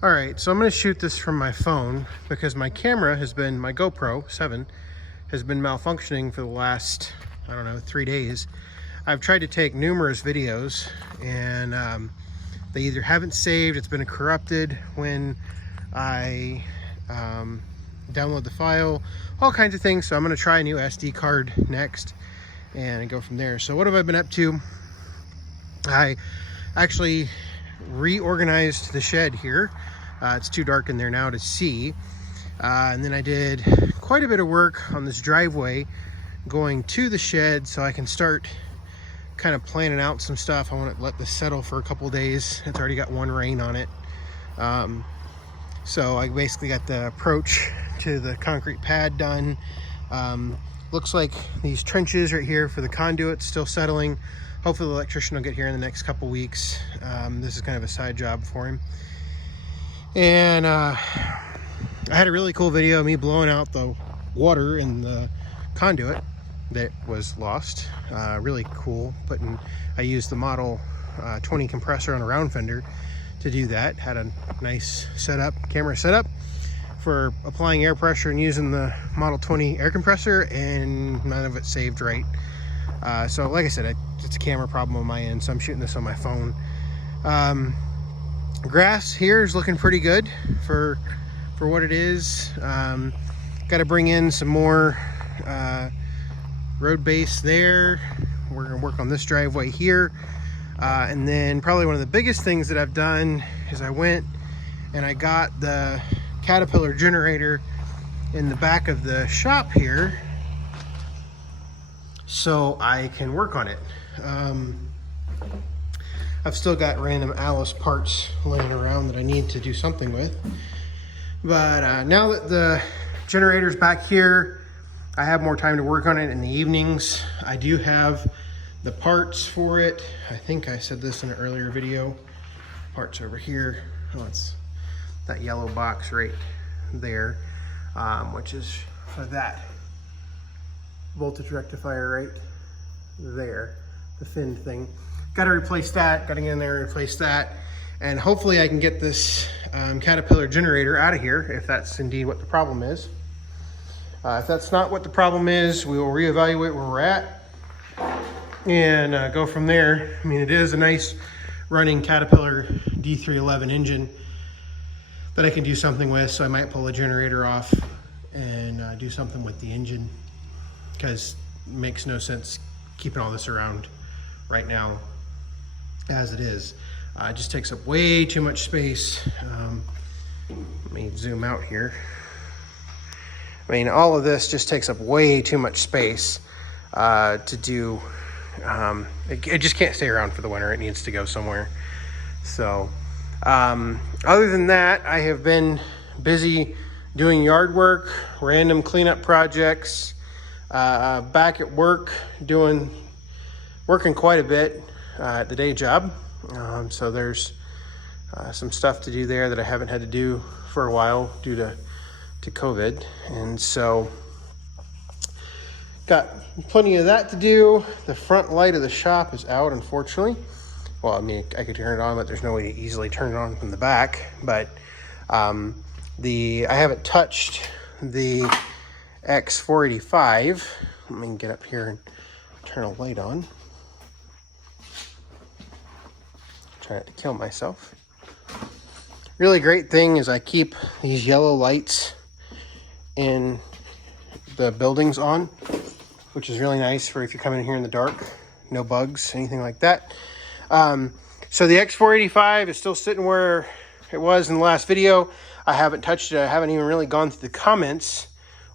All right, so I'm going to shoot this from my phone because my camera has been, my GoPro 7 has been malfunctioning for the last, I don't know, 3 days. I've tried to take numerous videos and they either haven't saved, it's been corrupted when I download the file, all kinds of things. So I'm going to try a new SD card next and go from there. So what have I been up to? I actually reorganized the shed here. It's too dark in there now to see. And then I did quite a bit of work on this driveway going to the shed so I can start kind of planning out some stuff. I want to let this settle for a couple days. It's already got one rain on it. So I basically got the approach to the concrete pad done. Looks like these trenches right here for the conduit still settling. Hopefully the electrician will get here in the next couple weeks. This is kind of a side job for him. And I had a really cool video of me blowing out the water in the conduit that was lost. Really cool. I used the Model 20 compressor on a round fender to do that. Had a nice setup, camera setup for applying air pressure and using the Model 20 air compressor, and none of it saved right. So like I said, it's a camera problem on my end, so I'm shooting this on my phone. Grass here is looking pretty good for what it is. Got to bring in some more road base there. We're gonna work on this driveway here. And then probably one of the biggest things that I've done is I went and I got the Caterpillar generator in the back of the shop here so I can work on it. I've still got random Alice parts laying around that I need to do something with. But now that the generator's back here, I have more time to work on it in the evenings. I do have the parts for it. I think I said this in an earlier video. Parts over here. Oh, it's that yellow box right there, which is for that voltage rectifier right there, the fin thing. Got to replace that, got to get in there and replace that. And hopefully I can get this Caterpillar generator out of here if that's indeed what the problem is. If that's not what the problem is, we will reevaluate where we're at and go from there. I mean, it is a nice running Caterpillar D311 engine that I can do something with, so I might pull the generator off and do something with the engine, because it makes no sense keeping all this around right now as it is. It just takes up way too much space. Let me zoom out here. I mean, all of this just takes up way too much space to do. It just can't stay around for the winter. It needs to go somewhere. So other than that, I have been busy doing yard work, random cleanup projects, back at work working quite a bit at the day job. So there's some stuff to do there that I haven't had to do for a while due to COVID. And so got plenty of that to do. The front light of the shop is out, unfortunately. Well, I mean, I could turn it on, but there's no way to easily turn it on from the back. But I haven't touched the X485. Let me get up here and turn a light on. Try not to kill myself. Really great thing is I keep these yellow lights in the buildings on, which is really nice for if you're coming in here in the dark. No bugs, anything like that. So the X485 is still sitting where it was in the last video. I haven't touched it. I haven't even really gone through the comments,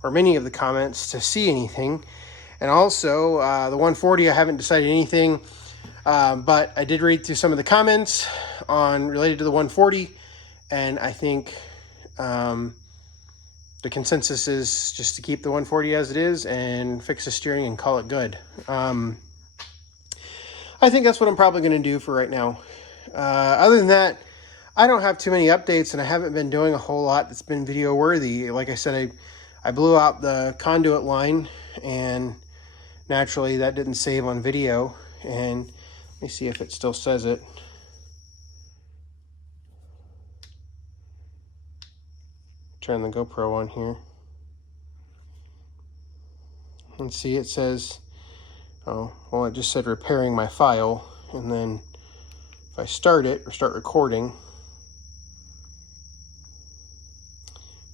or many of the comments, to see anything. And also the 140, I haven't decided anything, but I did read through some of the comments related to the 140, and I think the consensus is just to keep the 140 as it is and fix the steering and call it good. I think that's what I'm probably going to do for right now. Other than that, I don't have too many updates, and I haven't been doing a whole lot that's been video worthy. Like I said, I blew out the conduit line, and naturally that didn't save on video. And let me see if it still says it. Turn the GoPro on here. And see, it says, oh, well, it just said repairing my file. And then if I start it or start recording,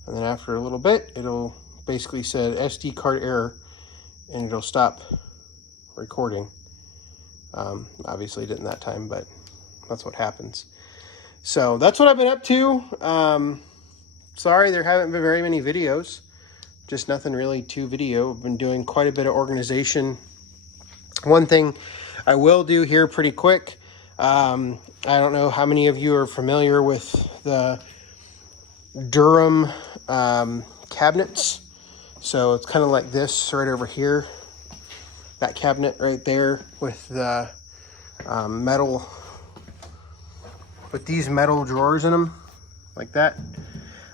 and then after a little bit, it'll basically said SD card error, and it'll stop recording. Obviously it didn't that time, but that's what happens. So that's what I've been up to. Sorry there haven't been very many videos. Just nothing really to video. I've been doing quite a bit of organization. One thing I will do here pretty quick. I don't know how many of you are familiar with the Durham cabinets. So it's kind of like this right over here. That cabinet right there with the metal, with these metal drawers in them, like that.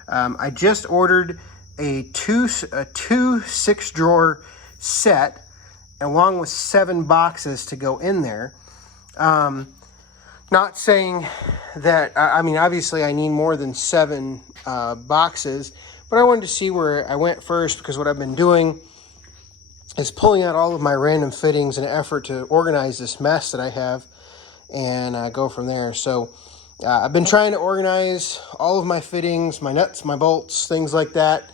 I just ordered a two 6-drawer set along with 7 boxes to go in there. Not saying that, I mean, obviously I need more than 7 boxes, but I wanted to see where I went first, because what I've been doing is pulling out all of my random fittings in an effort to organize this mess that I have, and go from there. So I've been trying to organize all of my fittings, my nuts, my bolts, things like that.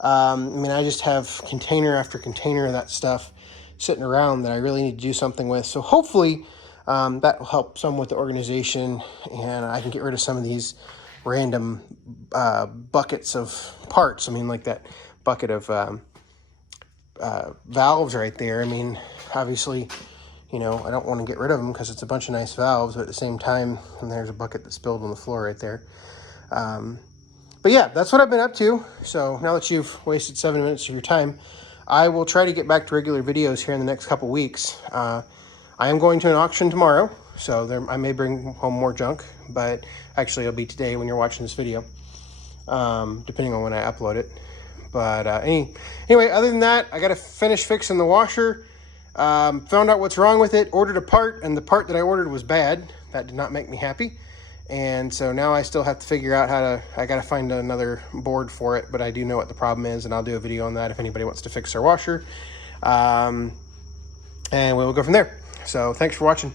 I mean, I just have container after container of that stuff sitting around that I really need to do something with. So hopefully that will help some with the organization, and I can get rid of some of these random buckets of parts. I mean, like that bucket of valves right there. I mean, obviously, you know, I don't want to get rid of them because it's a bunch of nice valves, but at the same time, and there's a bucket that spilled on the floor right there. But yeah, that's what I've been up to. So now that you've wasted 7 minutes of your time, I will try to get back to regular videos here in the next couple weeks. I am going to an auction tomorrow, so I may bring home more junk, but actually it'll be today when you're watching this video, depending on when I upload it. But anyway, other than that, I got to finish fixing the washer. Found out what's wrong with it, ordered a part, and the part that I ordered was bad. That did not make me happy. And so now I still have to figure out I got to find another board for it, but I do know what the problem is, and I'll do a video on that if anybody wants to fix their washer. And we'll go from there. So thanks for watching.